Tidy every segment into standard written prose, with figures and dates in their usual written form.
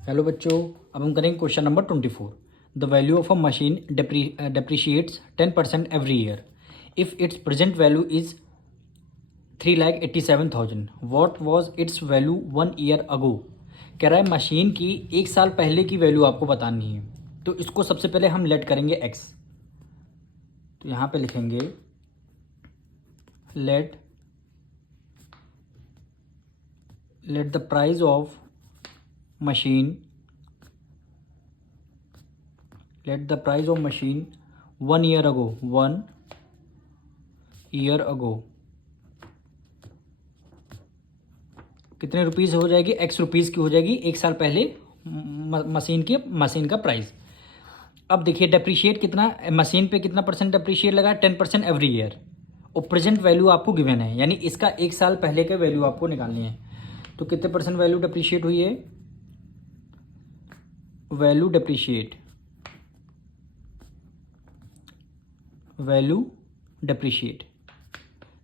Hello बच्चों, अब हम करेंगे question number 24। The value of a machine depreciates 10% every year if it's present value is 3,87,000। What was it's value 1 year ago. कह रहा है machine की 1 साल पहले की वैल्यू आपको बतानी है। तो इसको सबसे पहले हम लेट करेंगे एक्स। तो यहाँ पे लिखेंगे let the price of machine let the price of machine 1 year ago 1 year ago कितने रुपीज़ हो जाएगी, एक्स रुपीज़ की हो जाएगी 1 साल पहले मशीन का प्राइस। अब देखिए डेप्रिशिएट कितना, मशीन पे कितना परसेंट डेप्रिशिएट लगा, 10% एवरी ईयर। और प्रेजेंट वैल्यू आपको गिवन है, यानी इसका 1 साल पहले का वैल्यू आपको निकालनी है। तो कितने परसेंट वैल्यू डेप्रिशिएट हुई है, वैल्यू डेप्रिशिएट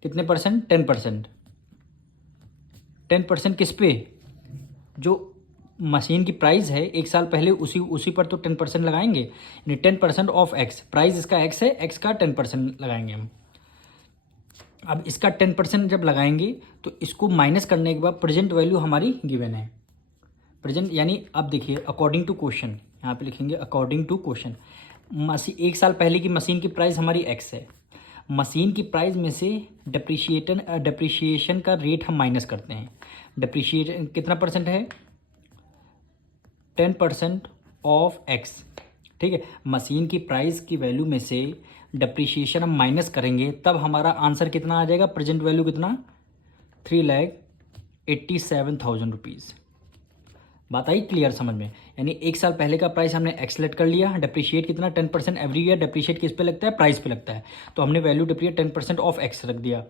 कितने परसेंट, 10%। 10% किस पे, जो मशीन की प्राइस है 1 साल पहले उसी पर तो 10% लगाएंगे, यानी 10% ऑफ एक्स। प्राइस इसका एक्स है, एक्स का 10% लगाएंगे हम। अब इसका 10% जब लगाएंगे तो इसको माइनस करने के बाद प्रेजेंट वैल्यू हमारी गिवन है। प्रेजेंट यानी अब देखिए अकॉर्डिंग टू क्वेश्चन, यहाँ पे लिखेंगे अकॉर्डिंग टू क्वेश्चन। 1 साल पहले की मशीन की प्राइस हमारी एक्स है। मशीन की प्राइस में से डेप्रिशिएशन का रेट हम माइनस करते हैं। डेप्रिशिएशन कितना परसेंट है, 10% ऑफ एक्स। ठीक है, मशीन की प्राइस की वैल्यू में से डेप्रिशिएशन हम माइनस करेंगे, तब हमारा आंसर कितना आ जाएगा, प्रेजेंट वैल्यू कितना, 3,87,000 रुपीज़। बात आई क्लियर समझ में। यानी 1 साल पहले का प्राइस हमने एक्सलेट कर लिया। डेप्रिशिएट कितना, 10% एवरी ईयर। डेप्रिशिएट किस पे लगता है, प्राइस पे लगता है। तो हमने वैल्यू डेप्रिशिएट 10% ऑफ एक्स रख दिया।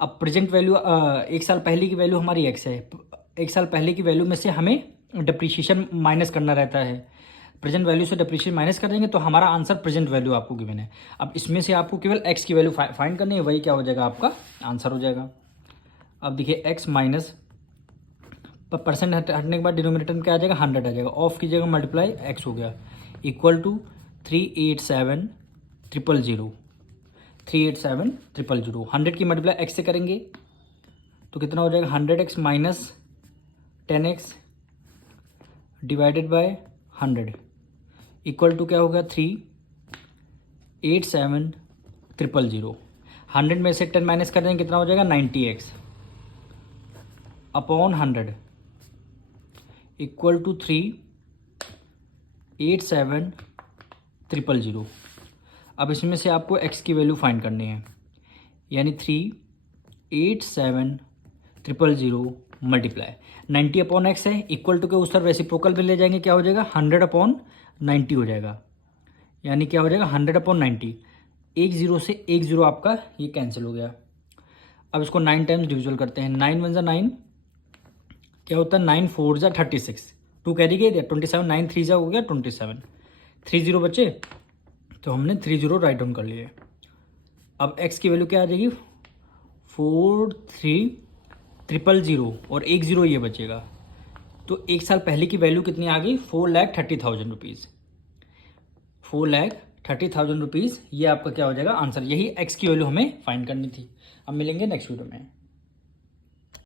अब प्रेजेंट वैल्यू 1 साल पहले की वैल्यू हमारी एक्स है। 1 साल पहले की वैल्यू में से हमें डेप्रिशिएशन माइनस करना रहता है। प्रेजेंट वैल्यू से डेप्रिशिएशन माइनस कर देंगे तो हमारा आंसर प्रेजेंट वैल्यू आपको गिवन है। अब इसमें से आपको केवल एक्स की वैल्यू फाइंड करनी है, वही क्या हो जाएगा, आपका आंसर हो जाएगा। अब देखिए एक्स माइनस परसेंट हटने के बाद डिनोमिनेटर में क्या आ जाएगा, 100 आ जाएगा। ऑफ की जगह मल्टीप्लाई एक्स हो गया, इक्वल टू 387,000। 387,000 100 की मल्टीप्लाई एक्स से करेंगे तो कितना हो जाएगा, 100x minus 10x divided by 100 equal to क्या होगा, 387,000। 100 में से 10 माइनस कर देंगे, कितना हो जाएगा, 90x अपॉन 100 इक्वल टू 387,000। अब इसमें से आपको x की वैल्यू फाइंड करनी है, यानी 387,000 मल्टीप्लाई 90 अपॉन एक्स है, इक्वल टू के उस तरफ रेसिप्रोकल में ले जाएंगे, क्या हो जाएगा, 100 अपॉन 90 हो जाएगा। यानी क्या हो जाएगा, 100 अपॉन 90। एक जीरो से एक जीरो आपका ये कैंसिल हो गया। अब इसको 9 टाइम्स डिविजुअल करते हैं। 9 × 9 क्या होता है, 9 × 4 = 36। 2 कैरी गए थे, 27। 9 × 3 हो गया 27। 3 0 बचे तो हमने 3 0 राइट डाउन कर लिए। अब x की वैल्यू क्या आ जाएगी, 43,000 और 1 0 ये बचेगा। तो 1 साल पहले की वैल्यू कितनी आ गई, 4,30,000 रुपीज़। 4,30,000 रुपीज़ ये आपका क्या हो जाएगा आंसर। यही x की वैल्यू हमें फाइंड करनी थी। अब मिलेंगे नेक्स्ट वीडियो में।